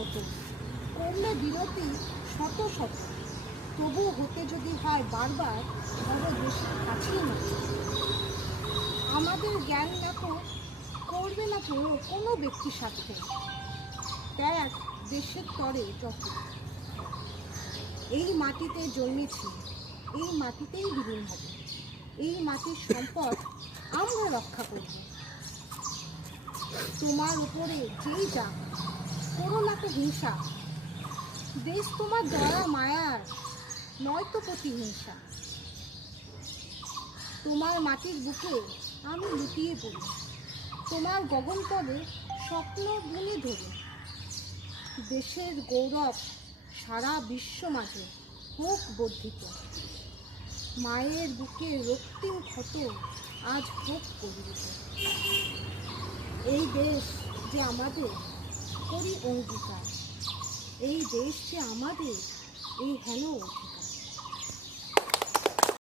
মতো করলে বিরতি শত শত, তবু হতে যদি হয় বারবার, তবে দেশের কাছেই না। আমাদের জ্ঞান দেখো করবে না কোনো ব্যক্তি স্বার্থে, ত্যাগ দেশের তরে যত। এই মাটিতে জন্মেছি, এই মাটিতেই বিলীন হব, এই মাটির সম্পদ আমরা রক্ষা করব। তোমার উপরে যেই যাক করো না তো হিংসা, দেশ তোমার দয়া মায়ার নয়তো প্রতিহিংসা। তোমার মাটির বুকে আমি লুটিয়ে পড়ি, তোমার গগনতলে স্বপ্ন বুনে ধরি। দেশের গৌরব সারা বিশ্ব মাঝে হোক বর্ধিত, মায়ের বুকে রক্তিম ক্ষত আজ হোক গর্বিত। এই দেশ যে আমাদের, করি অঙ্গীকার, এই দেশ যে আমাদের, এই হেন অধিকার।